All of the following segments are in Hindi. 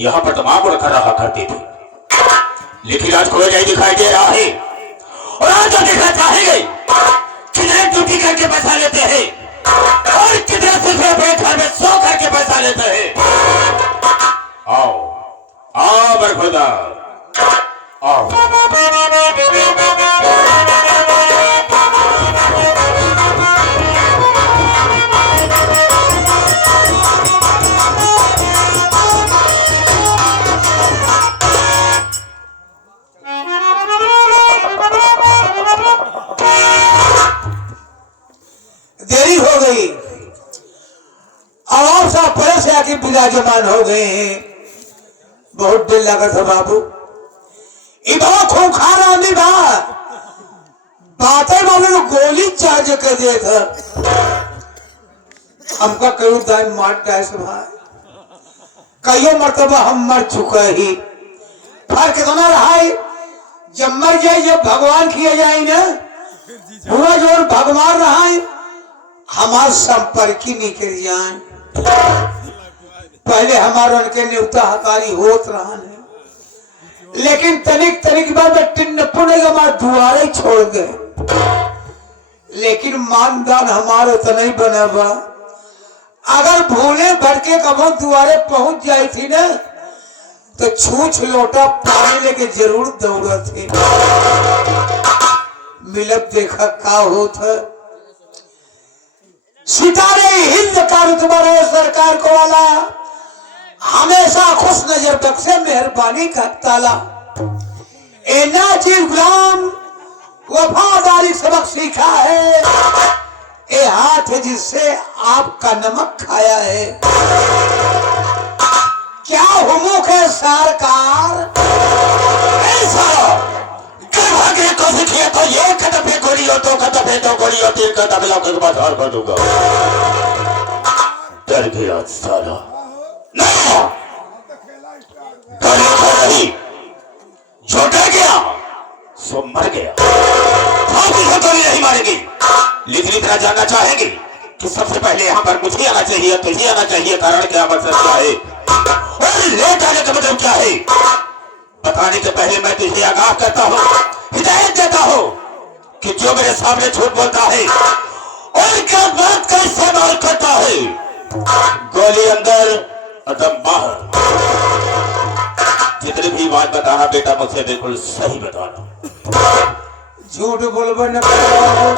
यहाँ पर तमाम उड़कर रहा करते थे, लेकिन आज कोई नहीं दिखाई दे रहा है। और आज जो देखना चाहेंगे कितने ड्यूटी करके पैसा लेते हैं और कितने सिर्फ अपने घर में सो करके पैसा लेते हैं। आओ आओ बरखुदा आओ। देरी हो गई, आवाम साहब पहले से आके विराजमान हो गए हैं। बहुत दिल लगा था बाबू, इबा खूंखार आदमी बातें बाबू गोली चार्ज कर दिए था। हमका कई दाई मार डाय से भाई, कईयों मरतबा हम मर चुका ही। फर्क इतना रहा है, जब मर जाए जब भगवान किया जाए ना, पूरा जोर भगवान रहा है, हमारे संपर्क ही नहीं कर जाए। पहले हमारे उनके न्यूता हकारी होत रहा है, लेकिन तनिक तनिक बाद टिन्न हमारे दुआरे छोड़ गए। लेकिन मानदान हमारे तो नहीं बना बा। अगर भूले भटके कब दुआरे पहुंच जाई थी ना, तो छूछ लोटा पानी लेके जरूर दौड़ा थे। मिलब देखा का होता, सितारे हिंद का रुतबा रहे सरकार को वाला, हमेशा खुश नजर बख्शे मेहरबानी का ताला। ए नाजिर गुलाम वफादारी सबक सीखा है, ए हाथ है जिससे आपका नमक खाया है। क्या हुमुक है सरकार ऐसा को सीखिए तो ये कदम गोली हो, दो कदम तो गोली हो, तीन कदम के बाद और बढ़ूंगा। डर गया साला, नहीं जो डर गया सो मर गया। गोली नहीं मारेगी, लेकिन इतना जानना चाहेंगे कि सबसे पहले यहाँ पर मुझे आना चाहिए, तुझे आना चाहिए। कारण क्या, मकसद क्या है और लेट आने का मतलब क्या है, बताने के पहले मैं तुझे आगाह करता हूँ, हिदायत देता हूँ कि जो मेरे सामने झूठ बोलता है और क्या बात का इस्तेमाल करता है, गोली अंदर अदम बाहर। जितनी भी बात बताना बेटा मुझसे बिल्कुल सही बताना, झूठ बोलबो न करो।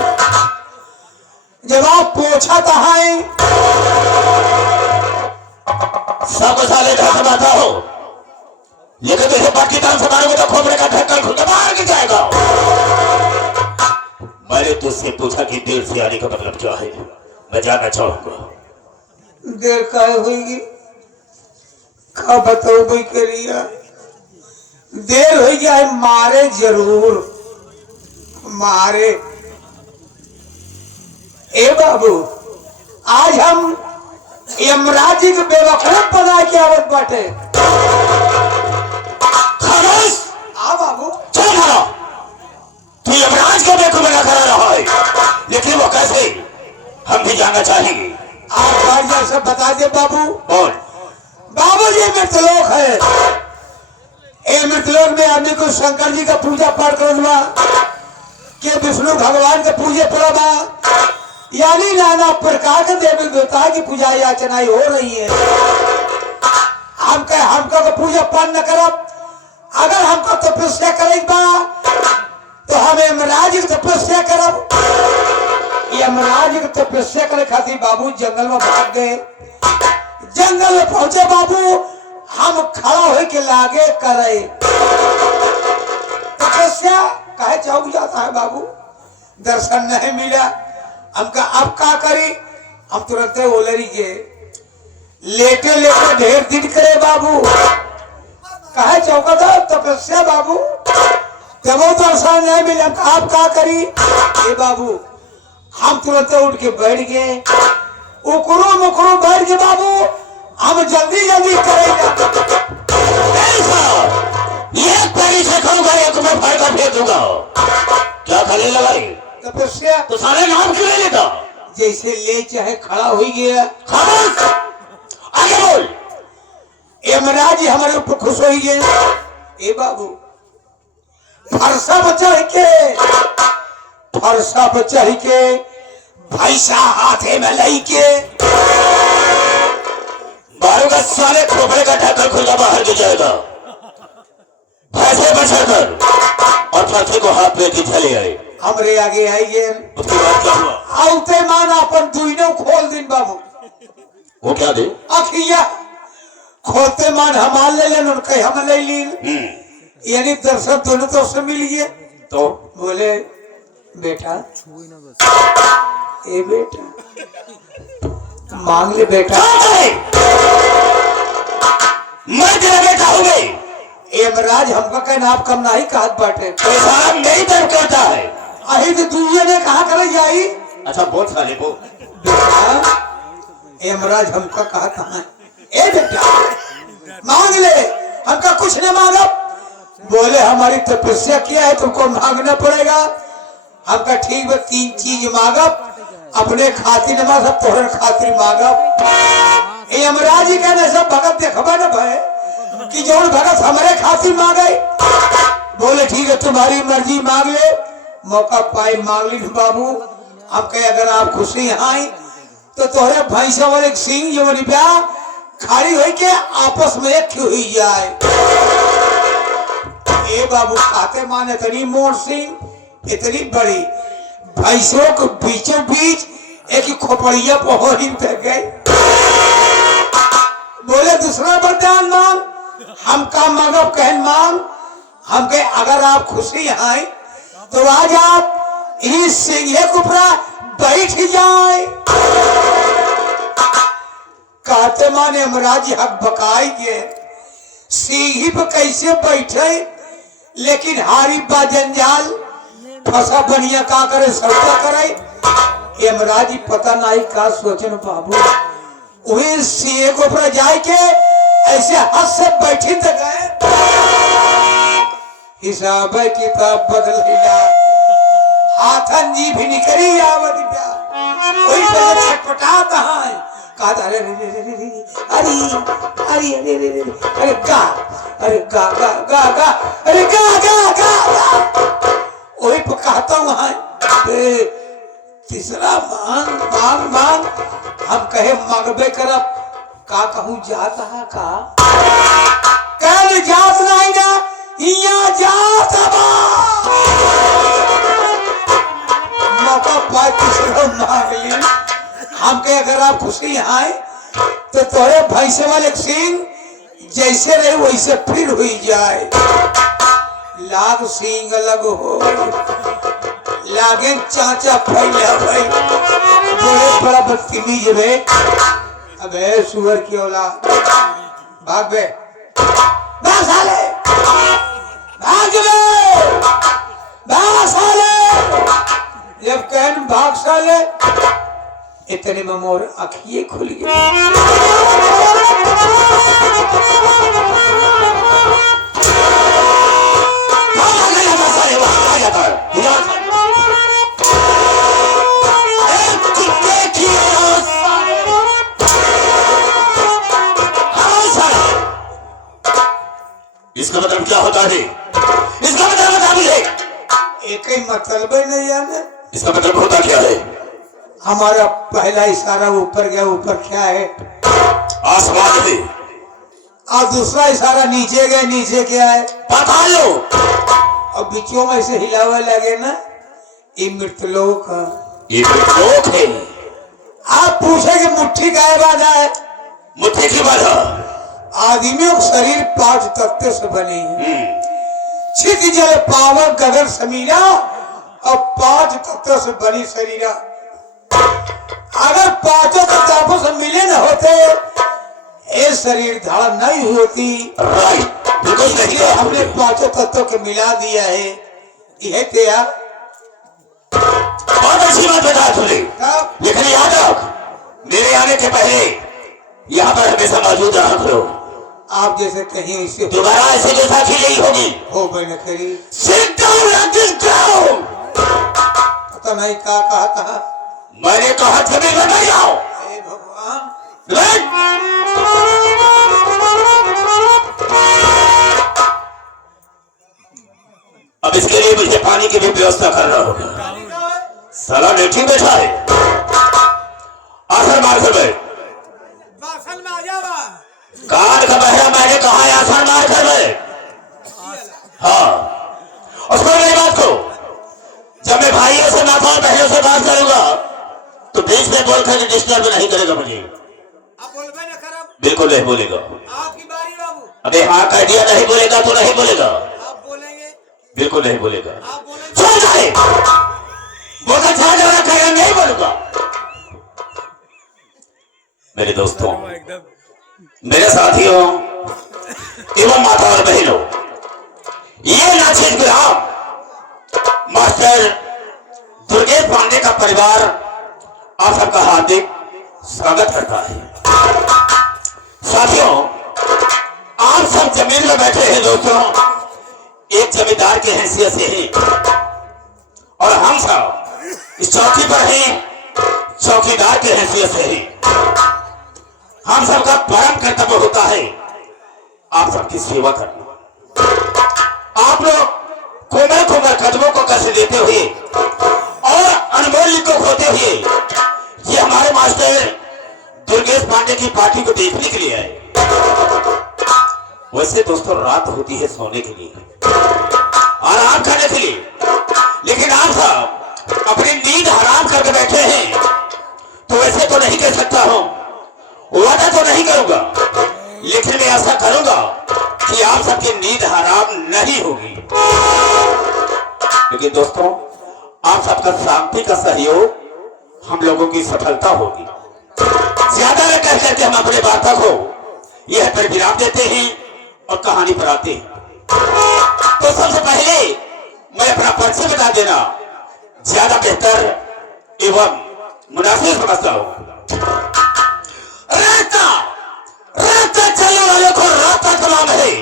जवाब पूछा तो है, सब साले घर से बाता हो, लेकिन तुझे बाकी तरफ से मारोगे तो खोपड़े का ढक्कन खुल के बाहर गिर जाएगा। मैंने तुझसे पूछा कि देर से आने का मतलब क्या है, मैं जानना चाहूंगा। देर का हुई का बताओ भाई करिया, देर हो गया है, मारे जरूर मारे। ए बाबू, आज हम यमराज जी के बेवकूफ बना के आवत बाटे। आ बाबू चल खड़ा, तू यमराज का बेवकूफ बना खड़ा रहा है, लेकिन वो कैसे हम भी जानना चाहेंगे। आप बार सब बता दे बाबू। और बाबू जी मृतलोक है, ए मृतलोक में आदमी को शंकर जी का पूजा पाठ करवा के विष्णु भगवान के पूजे पड़वा, यानी नाना प्रकार के देवी देवता की पूजा याचना हो रही है। हमका पूजा पाठ न करब, अगर हमको तपस्या करेगा तो हम यमराज की तपस्या करब। यमराज की तपस्या करे खातिर बाबू जंगल में भाग गए। जंगल में पहुंचे बाबू, हम खड़ा हो के लागे करे तपस्या कहे चौक जाता है बाबू, दर्शन नहीं मिला। हमका अब क्या करी, हम तुरंत ओलरी के लेटे लेटे ढेर दिन करे बाबू, कहे चौका था तपस्या बाबू, जब वो दर्शन नहीं मिले आप क्या करी। ए बाबू, हम तुरंत उठ के बैठ गए, उकरो मुकरो बैठ के बाबू, हम जल्दी जल्दी करेंगे। ये पैरी से करूंगा, एक मैं फाड़ कर फेंक दूंगा। क्या खले लगाई तपस्या तो सारे नाम क्यों ले लेता, जैसे ले चाहे खड़ा हो गया। खामोश, आगे बोल। ये यमराज जी हमारे ऊपर खुश हो गए। ए बाबू फरसा बचा के भैसा हाथे में लई के बारू का साले खोपड़े का ढक्कन खुलकर बाहर गिर जाएगा। भैंसे बचाकर और फरसे को हाथ में की चले आए। हमरे आगे आई गए। उसके बाद क्या हुआ? आउते मान अपन दुइनो खोल दिन बाबू। वो क्या दे? अखिया खोलते मान हमार ले लेन उनके हम ले लीन। यानी दर्शन दोनों तो से मिल गए। तो बोले बेटा ए बेटा मांग ले बेटा। मैं तेरा बेटा हूँ गई। यमराज हमका कहना आप कम नहीं कहत बाटे। तो सारा मेरी तरफ करता है। अही तो दुनिया ने कहा कर जाई। अच्छा बोल साले बोल। बेटा यमराज हमका कहा कहा ए बेटा मांग ले। हमका कुछ नहीं मांगा। बोले हमारी तपस्या किया है तुमको मांगना पड़ेगा। हमका ठीक है 3 चीज मांगा। अपने खातिर न सब तोहर खातिर मांगा। यमराज जी कहने सब भगत देखबा न भाई कि जौन भगत हमारे खातिर मांगे। बोले ठीक है तुम्हारी मर्जी मांग ले। मौका पाए मांग ली बाबू। अब कहे अगर आप खुशी आई तो तोहरे भैंसा वाले सिंह जो ब्याह खाली हो के आपस में एक हुई जाए। ए बाबू खाते माने इतनी मोर सिंह इतनी बड़ी भैंसों के बीचों बीच एक खोपड़िया पहुंच गए। बोले दूसरा वरदान मांग। हम का मांगब कहन मांग। हम कहे अगर आप खुशी आए तो आज आप इस सिंह के ऊपर बैठ जाए। कहते माने यमराज जी हक बकाई के सिंह पर कैसे बैठे लेकिन हारी बा जंजाल फसा बनिया का करे सौदा करे। यमराज जी पता नहीं का सोचन बाबू। वही सिंह के ऊपर जाए के ऐसे हाथ से बैठी तक गए। हिसाब किताब बदल गया। हाथन जी भी निकली आवत प्या। वही तरह छटपटा कहाँ है। कहा अरे अरे अरे अरे अरे अरे अरे अरे गा अरे गा गा गा गा अरे गा गा गा। वही पर कहता हूँ तीसरा मांग मांग मांग। हम कहे मांगबे करब का कहूँ जाता है का कल जात नहीं ना यहाँ जात मौका पाए तीसरा मांग ली। हम कहे अगर आप खुशी आए तो तोरे भैंसे वाले सिंह जैसे रहे वैसे फिर हुई जाए। लाग सिंह अलग हो लागे चाचा फैला भाई बड़े बड़ा बदतमीज है। अबे सुअर की औलाद भाग बे भाग साले भाग बे भाग साले। जब कहन भाग साले इतने में मोर आँखिए खुल गई। इसका मतलब क्या होता है? इसका मतलब बता मुझे। एक ही मतलब ही नहीं जाने। इसका मतलब होता क्या है? हमारा पहला इशारा ऊपर गया। ऊपर क्या है? आसमान है। और दूसरा इशारा नीचे गए। नीचे क्या है? बता लो। और बीचों में से हिलावे लगे ना ये मृतलोक है। ये मृतलोक है। आप पूछे कि मुट्ठी गाय बाधा है। मुट्ठी की बाधा आदमियों का शरीर 5 तत्व से बने हैं। छित जल पावक गगन समीरा और 5 तत्व से बनी शरीरा। अगर 5 तत्वों से मिले न होते ये शरीर धारण नहीं होती। राइट बिल्कुल सही है। हमने 5 तत्वों के मिला दिया है। यह तेरा बहुत अच्छी बात बताया तुमने। लेकिन याद रख मेरे आने के पहले यहाँ पर हमेशा मौजूद रहा करो। आप जैसे कहीं ऐसे दोबारा ऐसे जैसा की नहीं होगी। हो बने करी Sit down and sit down। पता नहीं क्या कहा मैंने कहा जमीन में बैठ जाओ। हे भगवान बैठ। पानी की भी व्यवस्था कर रहा होगा। साला लेठी बैठा है, आसन मार कर बैठ। बासन में आ जावा। कान का बहरा मैंने कहा है आसन मार कर बैठ। हाँ, उसको मेरी बात को जब मैं भाइयों से माता और बहनों से बात करूंगा तो बीच में बोलकर डिस्टर्ब नहीं करेगा मुझे। आप बोलबे ना करब। बिल्कुल नहीं बोलेगा। आपकी बारी बाबू। अबे हाँ कह दिया, नहीं बोलेगा तो नहीं बोलेगा। आप बोलेंगे। बिल्कुल नहीं बोलेगा। आप बोलेंगे। छोड़ जाए बोलता छा जा रहा, नहीं बोलूंगा। मेरे दोस्तों, मेरे साथियों एवं माता और बहनों, ये नाचित ग्राम मास्टर दुर्गेश पांडे का परिवार आप सबका हार्दिक स्वागत करता है। साथियों, आप सब जमीन में बैठे हैं दोस्तों, एक जमींदार की हैसियत से हैं और हम सब इस चौकी पर हैं चौकीदार की हैसियत से हैं। हम सबका परम कर्तव्य होता है आप सबकी सेवा करना। आप लोग कोमल कोमल कदमों को कष्ट देते हुए और अनमोल को खोते हुए ये हमारे मास्टर दुर्गेश पांडे की पार्टी को देखने के लिए आए। वैसे दोस्तों रात होती है सोने के लिए, आराम करने के लिए, लेकिन आप सब अपनी नींद हराम करके बैठे हैं। तो वैसे तो नहीं कह सकता हूं, वादा तो नहीं करूंगा, लेकिन मैं ऐसा करूंगा कि आप सबकी नींद हराम नहीं होगी। लेकिन दोस्तों, आप सबका शांति का सहयोग हम लोगों की सफलता होगी। ज्यादा न कह करके हम अपने वार्ता को यह पर विराम देते हैं और कहानी पर आते हैं। तो सबसे पहले मैं अपना परिचय बता देना ज्यादा बेहतर एवं मुनासिब समझता हूं। रहता चलने वाले को राता सलाम है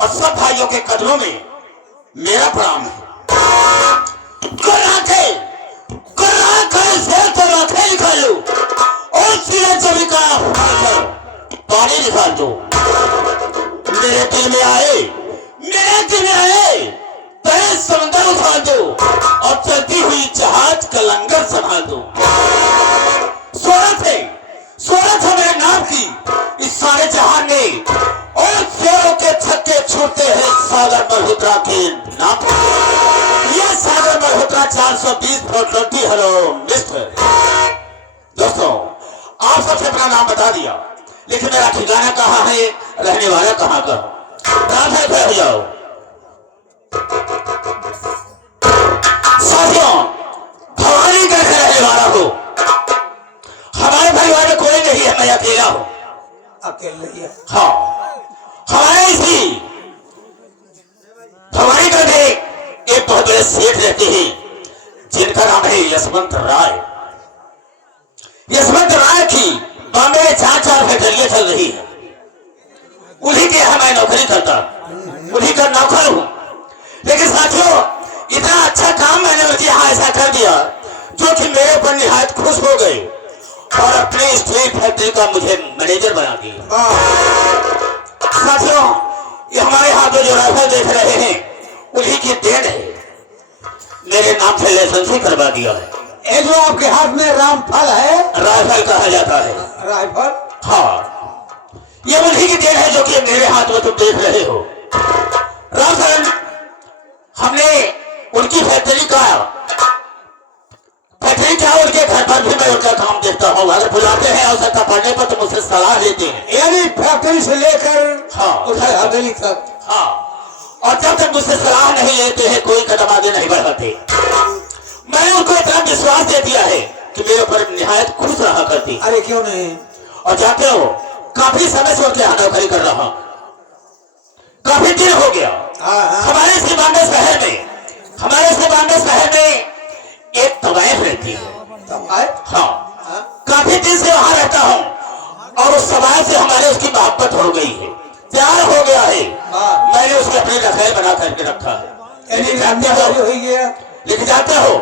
और सब भाइयों के कदमों में मेरा प्रणाम है। और पानी निकाल दो। मेरे दिल में आए तेज समंदर उछाल दो और चलती हुई जहाज का लंगर संभाल दो। सोरत है मेरे नाम की इस सारे जहान में, और शेरों के छक्के छूटते हैं सागर मल्होत्रा के नाम। ये सागर मल्होत्रा 420 420। Hello mister. दोस्तों, आप सबसे अपना नाम बता दिया, लेकिन मेरा ठिकाना कहाँ है, रहने वाला कहाँ का नाम है, हो जाओ। साथियों, भवानी का रहने वाला हो। हमारे परिवार में कोई नहीं है, मैं अकेला हूं। अकेले ही है। हाँ, हमारे इसी भवानी का में एक बहुत बड़े सेठ रहते हैं जिनका नाम है यशवंत राय। यशवंत राय की बॉम्बे में 4 फैक्ट्रियां चल रही है। उन्हीं के यहाँ मैं नौकरी करता, उन्हीं का नौकर हूं। लेकिन साथियों, इतना अच्छा काम मैंने उनके यहाँ ऐसा कर दिया जो कि मेरे ऊपर निहायत खुश हो गए और अपने स्टील फैक्ट्री का मुझे मैनेजर बना दिया। साथियों, ये हमारे हाथों जो राइफल देख रहे हैं उन्हीं की देन है। मेरे नाम से लाइसेंस ही करवा दिया है। ये जो आपके हाथ में रामफल है, राइफल कहा जाता है। राइफल? हाँ, ये उन्हीं की देन है जो कि मेरे हाथ में तुम देख रहे हो। रामफल हमने उनकी फैक्ट्री का उनके घर पर भी मैं उनका काम देखता हूँ। अगर बुलाते हैं आवश्यकता पड़ने पर तो मुझसे सलाह लेते हैं। यानी फैक्ट्री से लेकर हाँ उधर हवेली तक। हाँ, और जब तक मुझसे सलाह नहीं लेते हैं कोई कदम आगे नहीं बढ़ाते। मैंने उनको इतना विश्वास दे दिया है कि मेरे ऊपर निहायत खुश रहा करती। अरे क्यों नहीं? और जाते हो, काफी समय से उनके यहाँ नौकरी कर रहा, काफी दिन हो गया। हमारे इस बॉम्बे शहर में एक तवायफ रहती है। हाँ, काफी दिन से वहां रहता हूँ और उस सवाल से हमारे उसकी मोहब्बत हो गई है, प्यार हो गया है। मैंने उसके अपने रखैल बना करके रखा है। लेकिन जानते हो,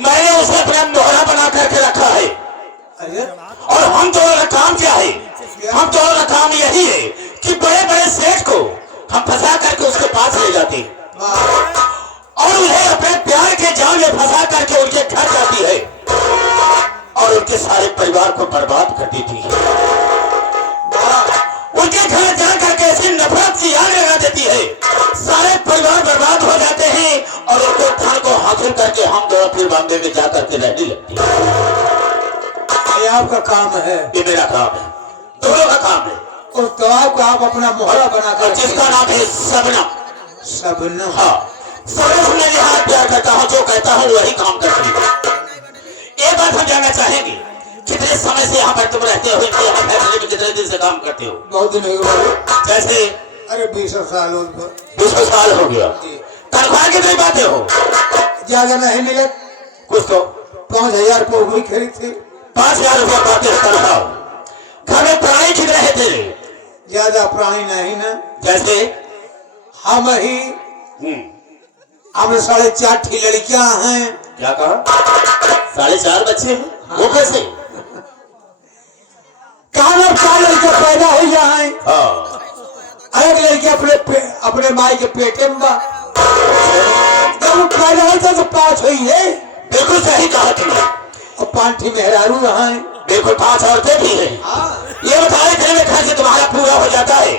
मैंने उसे अपना मोहरा बना करके रखा है। और हम दोनों का काम क्या है? हम दोनों का काम यही है कि बड़े बड़े सेठ को हम फंसा करके उसके पास ले जाते हैं और उन्हें जाल में फंसा करके उनके घर जाती है और उनके सारे परिवार को बर्बाद कर देती है। उनके घर जा करके ऐसी नफरत की आग लगा देती है, सारे परिवार बर्बाद हो जाते हैं और उनको धन को हासिल करके हम दोनों फिर बॉम्बे में जाकर के रहने लगती है। ये आपका काम है, ये मेरा काम है, दोनों का काम है। उस दवा को आप अपना मोहरा बना कर, जिसका नाम है सबना। सबना। हाँ, सबना से मैं यहाँ प्यार करता हूँ, जो कहता हूँ वही काम करती हूँ। एक बात हम जानना चाहेंगे, कितने समय से यहाँ पर तुम रहते हो, यहाँ फैक्ट्री में कितने दिन से काम करते हो? बहुत दिन हो गए। जैसे अरे 20 साल हो गए। 20 साल हो गया। तनख्वाह कितनी पाते हो? ज्यादा नहीं मिले, कुछ तो 5000 को हुई खरीद थी। 5000 रुपया पाते हो तनख्वाह। घर में प्राणी कितने रहे तेरे? ज्यादा प्राणी नहीं ना, जैसे हम ही हमें 4.5 लड़कियां हैं। क्या कहा? 4.5 बच्चे हैं? वो कैसे? कहाँ 4 लड़कियां पैदा हो जाए। हाँ, एक लड़की अपने माई के पेटे में बा। जब वो पैदा होता तो 5 हुई है। बिल्कुल सही कहा तुमने। और 5 मेहरारू रहा है। बिल्कुल 5 औरतें भी हैं। ये बताए थे में खर्च तुम्हारा पूरा हो जाता है?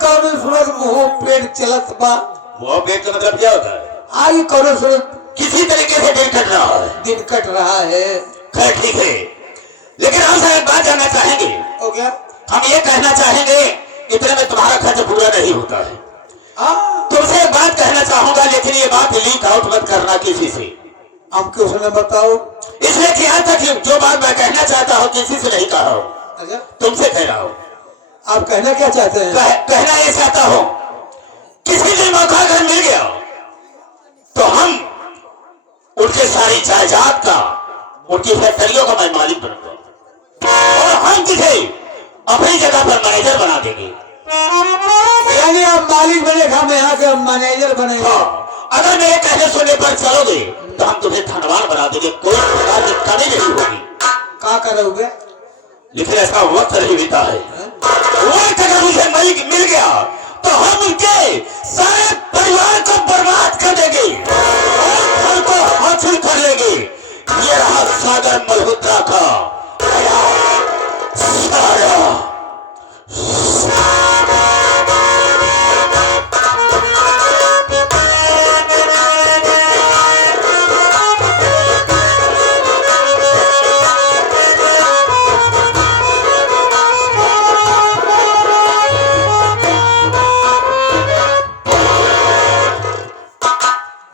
कौन सूरत मुंह पेट चलत बा। वो पेट का मतलब क्या होता है? आई कौन सूरत किसी तरीके से दिन कट रहा है। दिन कट रहा है। खैर ठीक है, लेकिन हमसे एक बात जानना चाहेंगे। हो गया। हम ये कहना चाहेंगे, इतने में तुम्हारा खर्च पूरा नहीं होता है। तुमसे एक बात कहना चाहूंगा, लेकिन ये बात लीक आउट मत करना किसी से। हम क्यों सुने बताओ? इसलिए कि यहाँ तक जो बात मैं कहना चाहता हूँ किसी से नहीं कहा हूँ, अच्छा, तुमसे कह रहा हूँ। आप कहना क्या चाहते हैं? कहना ये चाहता हूँ, किसी दिन मौका अगर मिल गया तो हम उनके सारी जायदाद का, उनकी फैक्ट्रियों का मैं मालिक बनूंगा और हम तुझे अपनी जगह पर मैनेजर बना देंगे। यानी आप मालिक बने, हम यहाँ के मैनेजर बने। हाँ, अगर मेरे कहने सुनने पर चलोगे तो हम तुम्हें धनवान बना देंगे, कोई प्रकार की कमी नहीं होगी। क्या करोगे? लेकिन ऐसा वक्त नहीं बीता है, वक्त अगर मुझे मिल गया तो हम उनके सारे परिवार को बर्बाद कर देंगे और घर को हासिल कर लेंगे। ये रहा सागर मल्होत्रा का सारा।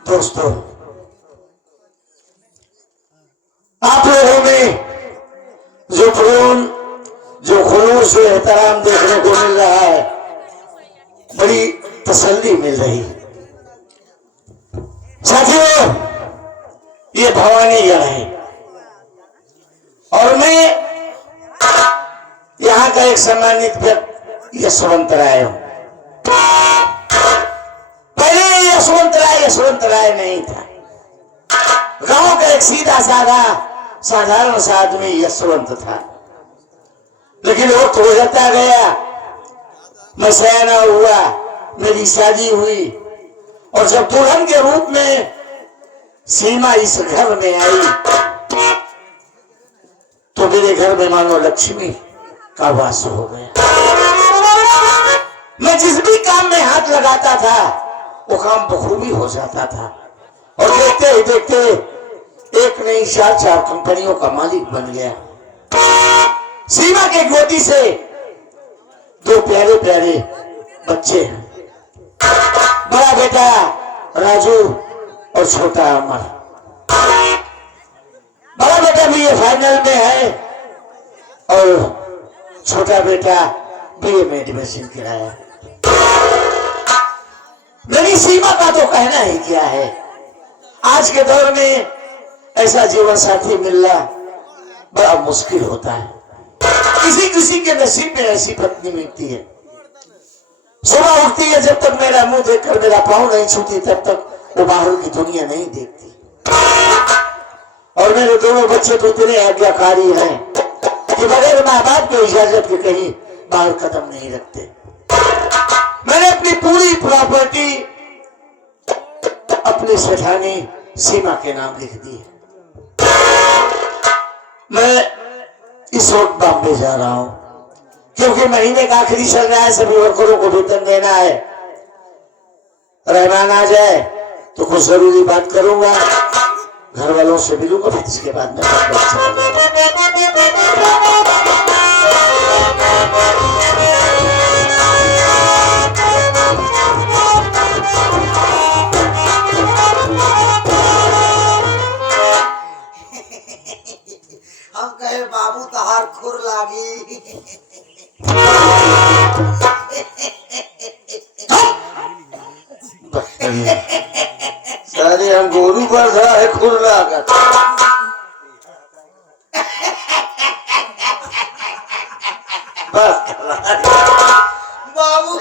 दोस्तों, आप लोगों में जो जुनून, जो खुलूस एहतराम देखने को मिल रहा है, बड़ी तसल्ली मिल रही। साथियों, ये भवानीगढ़ है और मैं यहाँ का एक सम्मानित व्यक्ति यशवंत राय हूं। यशवंत राय नहीं था, गांव का एक सीधा साधा साधारण सा आदमी यशवंत था। लेकिन वो तो जाता गया, मैं सयाना हुआ, मेरी शादी हुई और जब दुल्हन के रूप में सीमा इस घर में आई तो मेरे घर में मानो लक्ष्मी का वास हो गया। मैं जिस भी काम में हाथ लगाता था वो काम बखूबी हो जाता था और देखते ही देखते एक नहीं 4 कंपनियों का मालिक बन गया। सीमा के गोदी से 2 प्यारे प्यारे बच्चे हैं, बड़ा बेटा राजू और छोटा अमर। बड़ा बेटा भी ये फाइनल में है और छोटा बेटा बीए में एडमिशन कराया। मेरी सीमा का तो कहना ही क्या है, आज के दौर में ऐसा जीवन साथी मिलना बड़ा मुश्किल होता है। किसी किसी के नसीब में ऐसी पत्नी मिलती है। सुबह उठती है, जब तक मेरा मुंह देखकर मेरा पाँव नहीं छूती तब तक वो बाहर की दुनिया नहीं देखती। और मेरे दोनों बच्चे तो इतने आज्ञाकारी हैं कि बगैर माँ बाप की इजाजत के कहीं बाहर कदम नहीं रखते। मैंने अपनी पूरी प्रॉपर्टी अपनी सेठानी सीमा के नाम लिख दी है। मैं इस वक्त बॉम्बे जा रहा हूं क्योंकि महीने का आखिरी चल रहा है, सभी वर्करों को वेतन देना है। रहमान आ जाए तो कुछ जरूरी बात करूंगा, घर वालों से मिलूंगा, फिर इसके बाद में हम कहे बाबू तहार खुर लागी। सारे हम गोरू पर था है खुर लागत। बस बाबू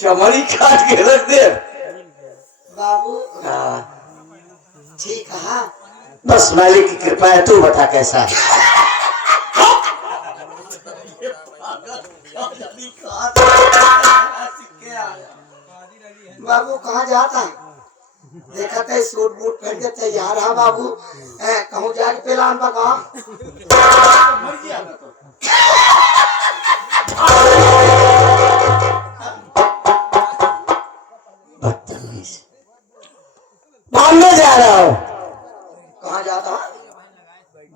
चमड़ी काट के रख दे। बाबू हाँ, ठीक है। बस मालिक की कृपा है। तू बता कैसा है? बाबू कहाँ जाता? देखा था सूट बूट पहन के तैयार है बाबू। कहूँ जाके पेलान बका। बॉम्बे जा रहा हूँ। कहाँ जाता?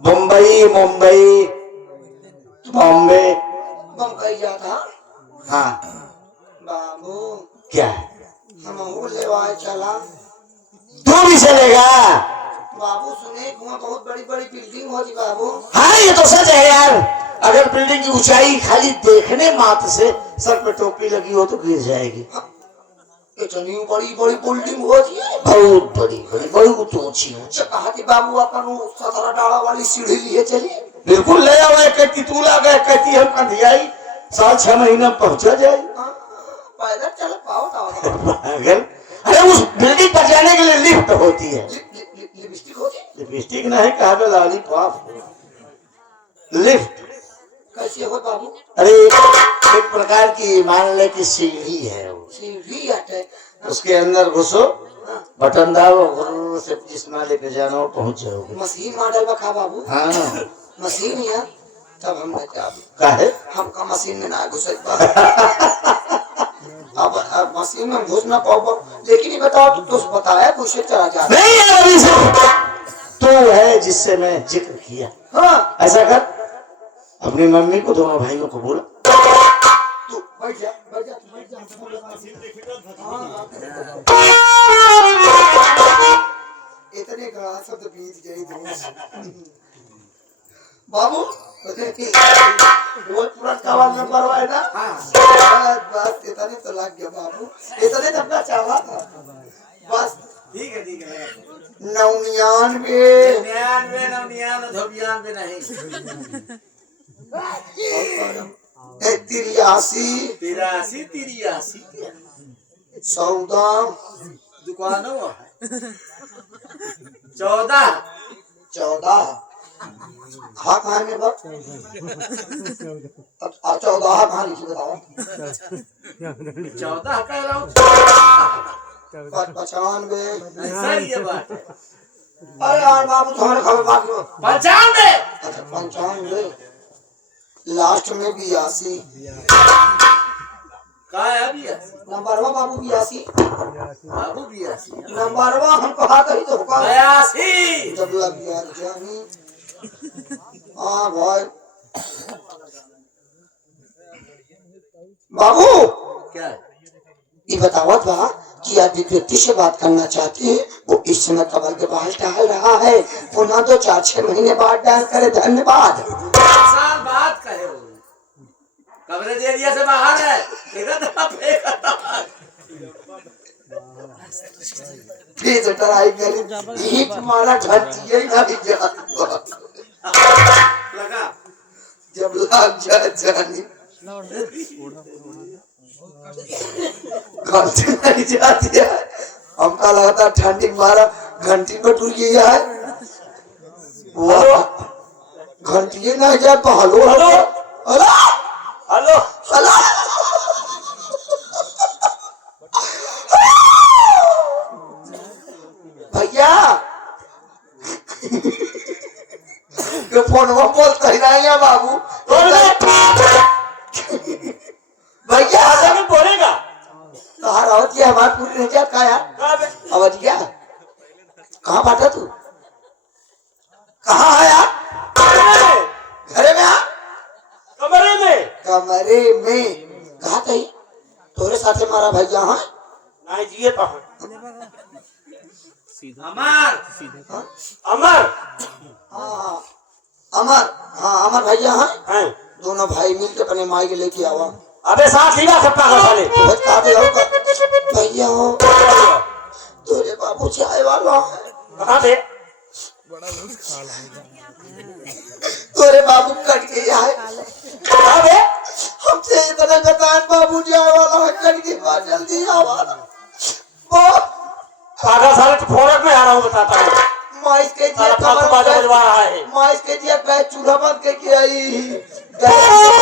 मुंबई मुंबई बॉम्बे। बम्बई जाता? हाँ बाबू क्या है? हम लेवाए चला। तू भी चलेगा? बाबू सुने वहाँ बहुत बड़ी बड़ी बिल्डिंग होगी बाबू। हाँ ये तो सच है यार। अगर बिल्डिंग की ऊंचाई खाली देखने मात्र से सर पे टोपी लगी हो तो गिर जाएगी। इतनी बड़ी बड़ी बिल्डिंग होती है? बहुत बड़ी बड़ी बहुत ऊंची ऊंची। कहा कि बाबू अपन 17 डाला वाली सीढ़ी लिए चले। बिल्कुल ले आओ। कहती तू ला गए, कहती हम कंधियाई 7-6 महीना में पहुंचा जाए। पैदल चल पाओ पागल। अरे उस बिल्डिंग पर जाने के लिए लिफ्ट होती है। लिपस्टिक होती है? लिपस्टिक नहीं कहा बे लॉलीपॉप। लिफ्ट कैसे हो बाबू? अरे एक प्रकार की मान ले कि सीढ़ी है वो। सीढ़ी हटे उसके अंदर घुसो, बटन दाबो, से जिस नाले पे जाना हो पहुंच जाओगे। मशीन मॉडल बखा बाबू। हाँ मशीन है तब हम नहीं जाब। काहे? हमका मशीन में ना घुसे। अब मशीन में घुस ना पाओ। लेकिन ये बताओ तो बताया घुसे चला जा। नहीं यार अभी से तू है जिससे मैं जिक्र किया। हाँ ऐसा कर अपनी मम्मी को दोनों भाइयों को बोला तू बैठ जा बैठ जा बैठ जा। इतने का शब्द बीत गई बाबू। वो तुरंत का नंबर है ना? बस इतने तो लग गया बाबू। इतने तो अपना चावा था बस। ठीक है 99 83 14 दुकान हुआ 14 हाँ कहाँ में बस 14 हाँ कहाँ लिखी बताओ। 14 कह रहा हूँ 95। ऐसा ही है बात। अरे यार बाबू तुम्हारे खबर बात लो। 95 अच्छा 95 लास्ट में 82 का है अभी नंबर हुआ बाबू 82 बाबू 82 नंबर हुआ हमको हाथ ही तो होगा 82 जब लग गया जानी। हाँ भाई बाबू क्या है? ये बतावत बा कि आज जिस व्यक्ति से बात करना चाहते हैं वो इस समय कबर के बाहर टहल रहा है। वो ना तो 4-6 महीने बाद डायल करे। धन्यवाद। 4 साल बाद कहे हो कमरे दे दिया से बाहर है। फिर ट्राई करी हीट मारा घंटी ही नहीं जा लगा जब लग जाए जानी घंटी नहीं जाती है। हमका लगता ठंडी मारा घंटी पर टूट गई है। घंटिए ना जाए तो hello hello hello hello hello भैया के फोनवा बोलता ही नहीं है बाबू भैया लेकिन बोलेगा कहाँ रहो थी हमारे पूरी नहीं जा कहा आवाज क्या कहाँ बैठा तू कहाँ आया घरे में आ कमरे में कमरे में कहा था तोरे साथे मारा भैया हाँ नहीं जिए तो अमर अमर हाँ अमर हाँ अमर भैया हाँ हैं दोनों भाई मिलकर अपने माई के लेके आवा अबे साथ लीला खप्पा कर साले भैया हो तोरे बाबू चाय वाला है कहाँ थे तोरे बाबू कट के आए कहाँ थे हमसे इतना बताए बाबू चाय वाला है कट के बाद जल्दी आवा पागल साले तो फोरक में आ रहा हूँ बताता हूँ माइस के दिया साला फालतू बाजा बजवा रहा है माइस के दिया गैस चूल्हा बंद करके आई गैस